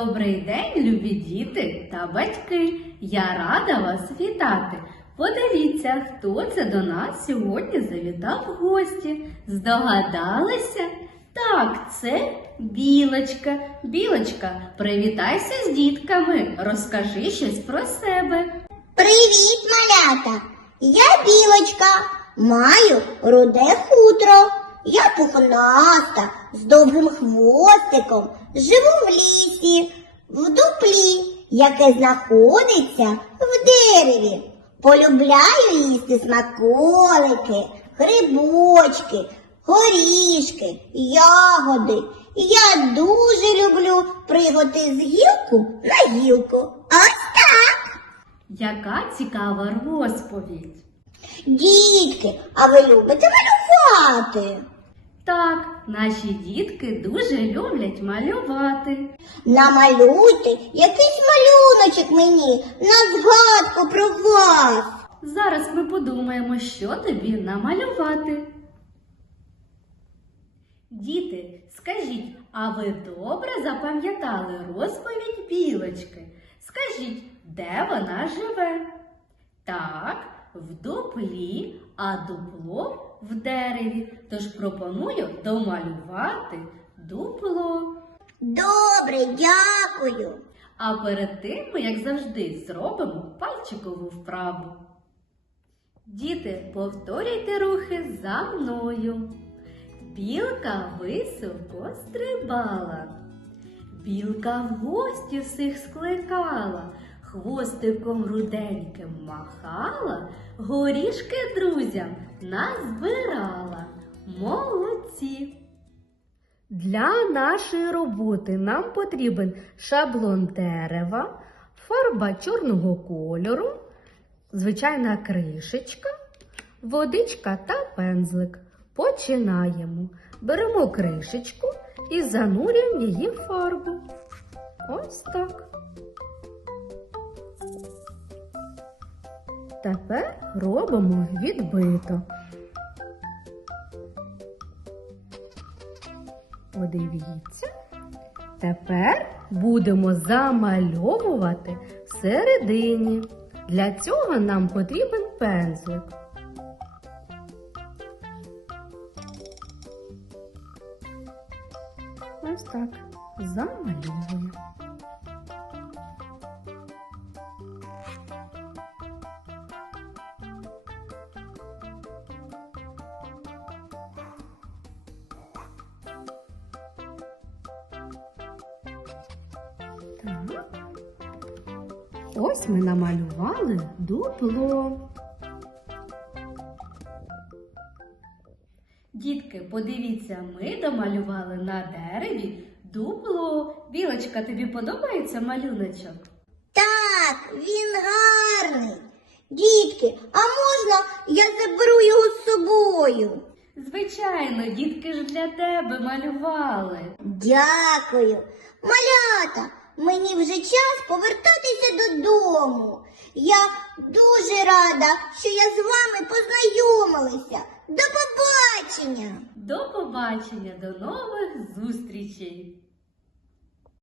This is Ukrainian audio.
Добрий день, любі діти та батьки. Я рада вас вітати. Подивіться, хто це до нас сьогодні завітав в гості. Здогадалися? Так, це білочка. Білочка, привітайся з дітками. Розкажи щось про себе. Привіт, малята! Я білочка, маю руде хутро. Я пухнаста з довгим хвостиком, живу в лісі, в дуплі, яке знаходиться в дереві. Полюбляю їсти смаколики, грибочки, горішки, ягоди. Я дуже люблю приготи з гілку на гілку. Ось так. Яка цікава розповідь. Дітки, а ви любите малювати? Так, наші дітки дуже люблять малювати. Намалюйте якийсь малюночок мені на згадку про вас. Зараз ми подумаємо, що тобі намалювати. Діти, скажіть, а ви добре запам'ятали розповідь білочки? Скажіть, де вона живе? Так, в дуплі, а дупло в дереві. Тож пропоную домалювати дупло. Добре, дякую. А перед тим ми, як завжди, зробимо пальчикову вправу. Діти, повторюйте рухи за мною. Білка високо стрибала. Білка в гості всіх скликала, хвостиком руденьким махала, горішки друзям назбирала. Молодці! Для нашої роботи нам потрібен шаблон дерева, фарба чорного кольору, звичайна кришечка, водичка та пензлик. Починаємо. Беремо кришечку і занурюємо її в фарбу. Ось так. Тепер робимо відбиток. Подивіться. Тепер будемо замальовувати всередині. Для цього нам потрібен пензлик. Ось так. Замалюємо. Ось ми намалювали дупло. Дітки, подивіться, ми домалювали на дереві дупло. Білочка, тобі подобається малюночок? Так, він гарний. Дітки, а можна я заберу його з собою? Звичайно, дітки ж для тебе малювали. Дякую. Малята, мені вже час повертатися додому. Я дуже рада, що я з вами познайомилася. До побачення! До побачення, до нових зустрічей!